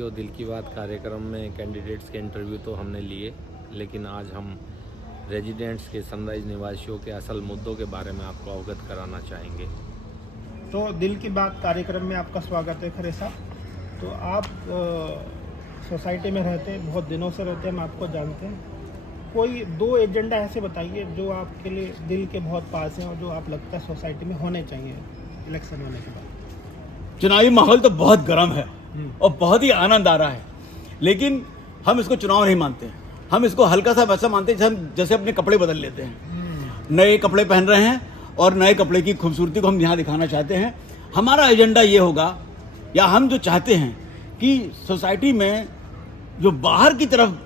साथियों, दिल की बात कार्यक्रम में कैंडिडेट्स के इंटरव्यू तो हमने लिए, लेकिन आज हम रेजिडेंट्स के सनराइज निवासियों के असल मुद्दों के बारे में आपको अवगत कराना चाहेंगे। तो दिल की बात कार्यक्रम में आपका स्वागत है खरे साहब। तो आप सोसाइटी में रहते हैं, बहुत दिनों से रहते हैं, हम आपको जानते हैं। कोई दो एजेंडा ऐसे बताइए जो आपके लिए दिल के बहुत पास हैं और जो आप लगता है सोसाइटी में होने चाहिए इलेक्शन होने के बाद। चुनावी माहौल तो बहुत गर्म है और बहुत ही आनंद आ रहा है, लेकिन हम इसको चुनाव नहीं मानते हैं। हम इसको हल्का सा वैसा मानते हैं जैसे अपने कपड़े बदल लेते हैं। नए कपड़े पहन रहे हैं और नए कपड़े की खूबसूरती को हम यहाँ दिखाना चाहते हैं। हमारा एजेंडा ये होगा, या हम जो चाहते हैं कि सोसाइटी में जो बाहर की तरफ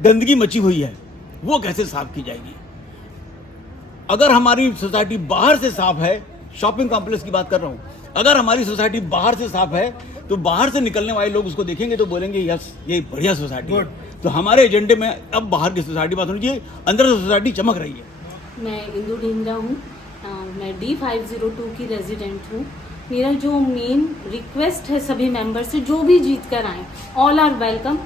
गंदगी मची हुई है वो कैसे साफ की जाएगी। अगर हमारी सोसाइटी बाहर से साफ है, शॉपिंग कॉम्प्लेक्स की बात कर रहा हूँ, अगर हमारी सोसाइटी बाहर से साफ है तो बाहर से निकलने वाले लोग उसको देखेंगे तो बोलेंगे यस, ये बढ़िया सोसाइटी है। तो हमारे एजेंडे में अब बाहर की सोसाइटी बात होनी चाहिए, अंदर से सोसाइटी चमक रही है। मैं इंदु ढींगरा हूँ, मैं D502 की रेजिडेंट हूँ। मेरा जो मेन रिक्वेस्ट है सभी मेंबर से, जो भी जीत कर आए, all are welcome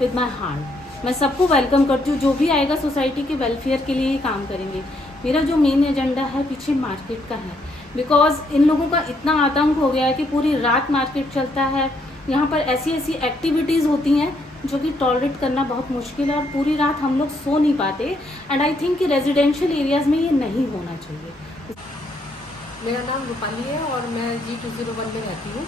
with my heart. मैं सबको वेलकम करती हूँ, जो भी आएगा सोसाइटी के वेलफेयर के लिए ही काम करेंगे। मेरा जो मेन एजेंडा है पीछे मार्केट का है, बिकॉज इन लोगों का इतना आतंक हो गया है कि पूरी रात मार्केट चलता है। यहाँ पर ऐसी ऐसी एक्टिविटीज़ होती हैं जो कि टॉलरेट करना बहुत मुश्किल है और पूरी रात हम लोग सो नहीं पाते। एंड आई थिंक कि रेजिडेंशियल एरियाज़ में ये नहीं होना चाहिए। मेरा नाम रूपाली है और मैं G201 में रहती हूँ।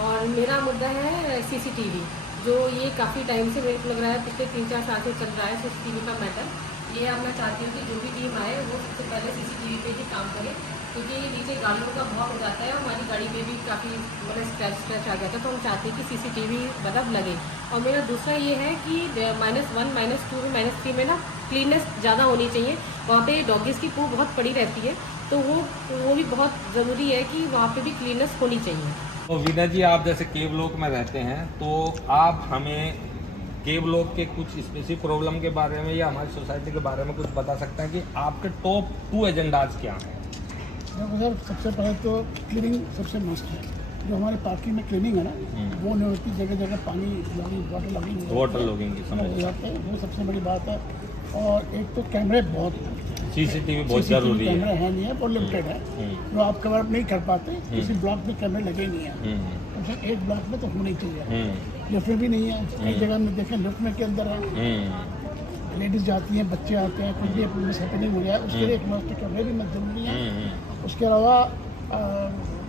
और मेरा मुद्दा है CCTV, जो ये काफ़ी टाइम से मेरे को लग रहा है पिछले 3-4 साल से चल रहा है CCTV का मैटर। ये अब मैं चाहती हूँ कि जो भी टीम आए वो सबसे पहले CCTV पे ही काम करे, क्योंकि नीचे गाड़ियों का बहुत हो जाता है और हमारी गाड़ी में भी काफ़ी मतलब स्क्रैच आ जाता है। तो हम चाहते हैं कि CCTV मतलब लगे। और मेरा दूसरा ये है कि -1, -2 में -3 में ना क्लीननेस ज़्यादा होनी चाहिए। वहाँ पे डॉगीज़ की पू बहुत पड़ी रहती है, तो वो भी बहुत ज़रूरी है कि वहाँ पे भी क्लीननेस होनी चाहिए। तो विनय जी, आप जैसे के ब्लॉक में रहते हैं, तो आप हमें के ब्लॉक के कुछ स्पेसिफिक प्रॉब्लम के बारे में या हमारी सोसाइटी के बारे में कुछ बता सकते हैं कि आपके टॉप 2 एजेंडाज क्या हैं? सर, सबसे पहले तो क्लीनिंग सबसे मस्ट है। जो हमारे पार्किंग में क्लीनिंग है ना, वो नहीं होती, जगह जगह पानी लॉगिंग, वाटर लॉगिंग की समझ जाते हैं, वो सबसे बड़ी बात है। और एक तो कैमरे बहुत, CCTV बहुत जरूरी है। कैमरे है नहीं है, बहुत लिमिटेड है, जो आप कवर नहीं कर पाते। किसी ब्लॉक में कैमरे लगे नहीं है, कम से एक ब्लॉक में तो होने चाहिए। लिफ्ट में भी नहीं है, कई जगह में देखें लिफ्ट में के अंदर है, लेडीज जाती हैं, बच्चे आते हैं, कुछ भी मिस हैपनिंग हो जाए उसके लिए एक मस्ट कैमरे भी मत जरूरी है। उसके अलावा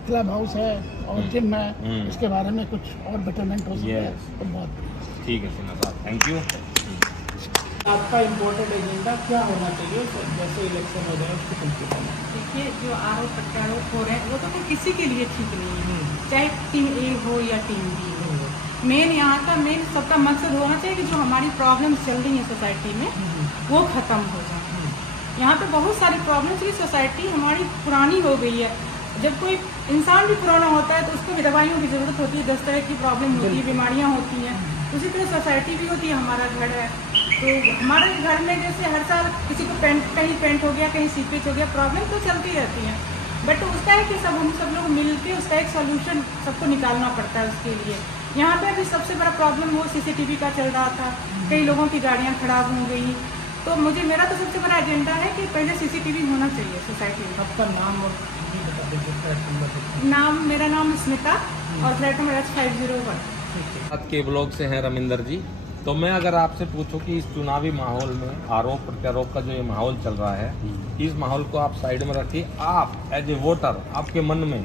क्लब हाउस है और जिम है, इसके बारे में कुछ और बेटरमेंट हो सकता है तो बहुत ठीक है सिन्हा साहब, थैंक यू। आपका इम्पोर्टेंट एजेंडा क्या होना चाहिए जैसे इलेक्शन हो जाए उसको कंप्लीट करना? देखिए, जो आरोप प्रत्यारोप हो रहे हैं वो तो फिर किसी के लिए ठीक नहीं है, चाहे टीम A हो या टीम B हो। मेन यहाँ का सबका मकसद होना चाहिए कि जो हमारी प्रॉब्लम चल रही है सोसाइटी में वो ख़त्म हो जाए। यहाँ पे बहुत सारी प्रॉब्लम्स की सोसाइटी हमारी पुरानी हो गई है। जब कोई इंसान भी पुराना होता है तो उसको भी दवाइयों की ज़रूरत होती है, 10 तरह की प्रॉब्लम होती है, बीमारियाँ होती हैं। उसी तरह सोसाइटी भी होती है। हमारा घर है तो हमारे घर में जैसे हर साल किसी को कहीं पेंट हो गया, कहीं सीपेज हो गया, प्रॉब्लम तो चलती रहती है। बट उसका है कि हम सब लोग मिल के उसका एक सोल्यूशन सबको निकालना पड़ता है उसके लिए। यहाँ पे अभी सबसे बड़ा प्रॉब्लम वो CCTV का चल रहा था, कई लोगों की गाड़ियाँ खराब हो गई। तो मेरा तो सबसे बड़ा एजेंडा है कि पहले CCTV होना चाहिए सोसाइटी में। आपका नाम और नाम, मेरा नाम स्मिता और फ्लैट नंबर H501। के ब्लॉक से हैं रमिंदर जी। तो मैं अगर आपसे पूछूं कि इस चुनावी माहौल में आरोप प्रत्यारोप का जो ये माहौल चल रहा है, इस माहौल को आप साइड में रखिए, आप एज ए वोटर आपके मन में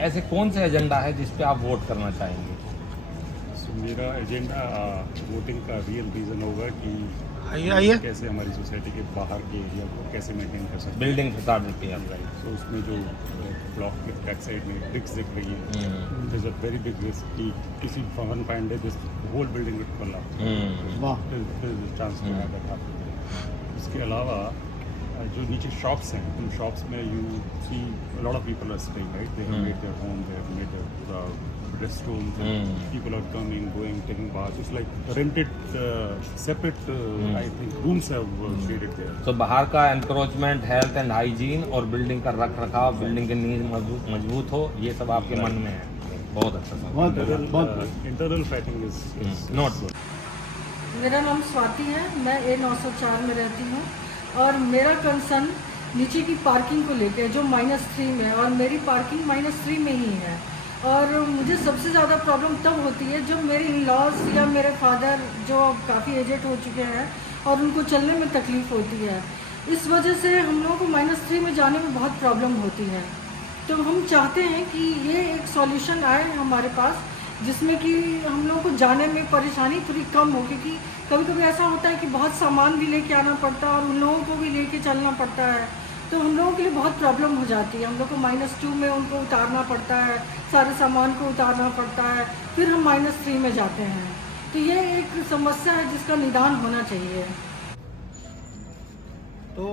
ऐसे कौन सा एजेंडा है जिस पे आप वोट करना चाहेंगे? मेरा एजेंडा वोटिंग का रियल रीज़न होगा कि आइए कैसे हमारी सोसाइटी के बाहर के एरिया को कैसे मेंटेन कर सकते हैं। बिल्डिंग फसाद देती है आप। तो उसमें जो ब्लॉक के बैक साइड में ब्रिक्स दिख रही है, there's a very big risk कि किसी one fine day this whole building will collapse. Chance में आएगा था। इसके अलावा जो नीचे शॉप्स हैं, उन शॉप्स में you see lot of people are staying, right? They have made their home, they have made their restrooms, and people are coming, going, taking baths. It's like rented, separate, I think, rooms have created there. तो बाहर का encroachment, health and hygiene और building का रख रखाव, building की नींव मजबूत हो, ये सब आपके मन में है। बहुत अच्छा सर, बहुत Internal fighting is not good. मेरा नाम स्वाति है, मैं A904 में रहती हूँ और मेरा कंसर्न नीचे की पार्किंग को लेकर है जो -3 में है और मेरी पार्किंग -3 में ही है। और मुझे सबसे ज़्यादा प्रॉब्लम तब होती है जब मेरे इन-लॉज या मेरे फादर जो काफ़ी एजेड हो चुके हैं और उनको चलने में तकलीफ़ होती है। इस वजह से हम लोगों को -3 में जाने में बहुत प्रॉब्लम होती है। तो हम चाहते हैं कि ये एक सॉल्यूशन आए हमारे पास जिसमें कि हम लोगों को जाने में परेशानी थोड़ी कम हो, क्योंकि कभी कभी ऐसा होता है कि बहुत सामान भी लेके आना पड़ता है और उन लोगों को भी लेके चलना पड़ता है, तो हम लोगों के लिए बहुत प्रॉब्लम हो जाती है। हम लोग को -2 में उनको उतारना पड़ता है, सारे सामान को उतारना पड़ता है, फिर हम -3 में जाते हैं। तो ये एक समस्या है जिसका निदान होना चाहिए। तो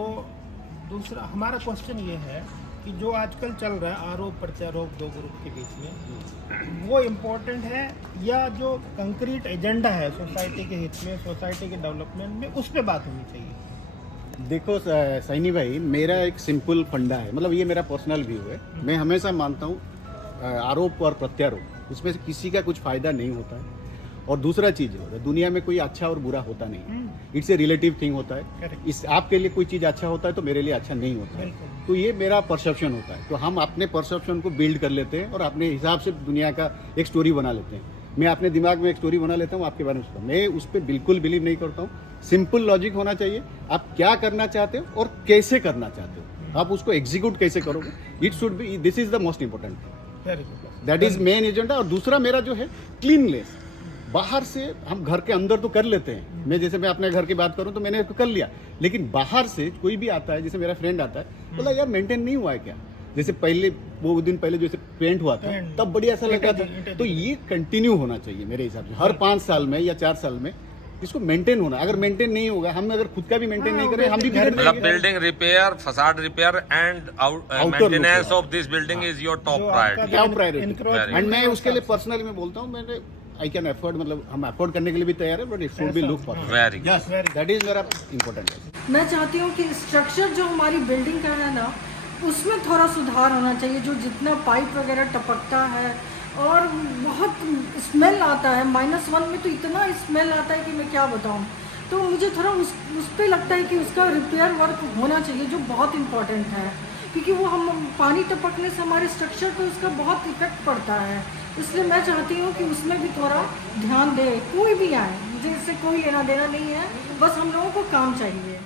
दूसरा हमारा क्वेश्चन ये है कि जो आजकल चल रहा है आरोप प्रत्यारोप दो ग्रुप के बीच में, वो इम्पोर्टेंट है या जो कंक्रीट एजेंडा है सोसाइटी के हित में, सोसाइटी के डेवलपमेंट में, उस पर बात होनी चाहिए? देखो सैनी भाई, मेरा एक सिंपल फंडा है, मतलब ये मेरा पर्सनल व्यू है। मैं हमेशा मानता हूँ आरोप और प्रत्यारोप उसमें से किसी का कुछ फायदा नहीं होता है। और दूसरा चीज़ है, दुनिया में कोई अच्छा और बुरा होता नहीं, इट्स ए रिलेटिव थिंग होता है। इस आपके लिए कोई चीज़ अच्छा होता है तो मेरे लिए अच्छा नहीं होता है, तो ये मेरा परसेप्शन होता है। तो हम अपने परसेप्शन को बिल्ड कर लेते हैं और अपने हिसाब से दुनिया का एक स्टोरी बना लेते हैं। मैं अपने दिमाग में एक स्टोरी बना लेता हूँ आपके बारे में, मैं उस पर बिल्कुल बिलीव नहीं करता हूँ। सिंपल लॉजिक होना चाहिए, आप क्या करना चाहते हो और कैसे करना चाहते हो, आप उसको एग्जीक्यूट कैसे करोगे, it should be, this is the most important thing, that is main agenda. और दूसरा मेरा जो है क्लीननेस, बाहर से हम घर के अंदर तो कर लेते हैं, मैं जैसे मैं अपने घर की बात करूं तो मैंने कर लिया, लेकिन बाहर से कोई भी आता है, जैसे मेरा फ्रेंड आता है, बोला यार मेंटेन नहीं हुआ है क्या, जैसे पहले वो दिन पहले जैसे पेंट हुआ था तब बढ़िया ऐसा लगा था। तो ये कंटिन्यू होना चाहिए मेरे हिसाब से, हर 5 साल में या 4 साल में इसको मेंटेन होना। अगर मेंटेन नहीं होगा, हम अगर खुद का भी मेंटेन नहीं करें, हम भी मतलब building repair, facade repair and maintenance of this building is your top priority. And मैं उसके लिए पर्सनली मैं बोलता हूँ, मैंने आई कैन अफोर्ड, मतलब हम अफोर्ड करने के लिए भी तैयार है, but it should be look for very that is मेरा इंपॉर्टेंट है। मैं चाहती हूँ कि स्ट्रक्चर जो हमारी बिल्डिंग का है ना, उसमें थोड़ा सुधार होना चाहिए। जो जितना पाइप वगैरह टपकता है और बहुत स्मेल आता है, -1 में तो इतना स्मेल आता है कि मैं क्या बताऊँ। तो मुझे थोड़ा उस पर लगता है कि उसका रिपेयर वर्क होना चाहिए, जो बहुत इम्पोर्टेंट है, क्योंकि वो हम पानी टपकने से हमारे स्ट्रक्चर पर उसका बहुत इफेक्ट पड़ता है। इसलिए मैं चाहती हूँ कि उसमें भी थोड़ा ध्यान दे, कोई भी आए, मुझे इससे कोई लेना देना नहीं है, बस हम लोगों को काम चाहिए।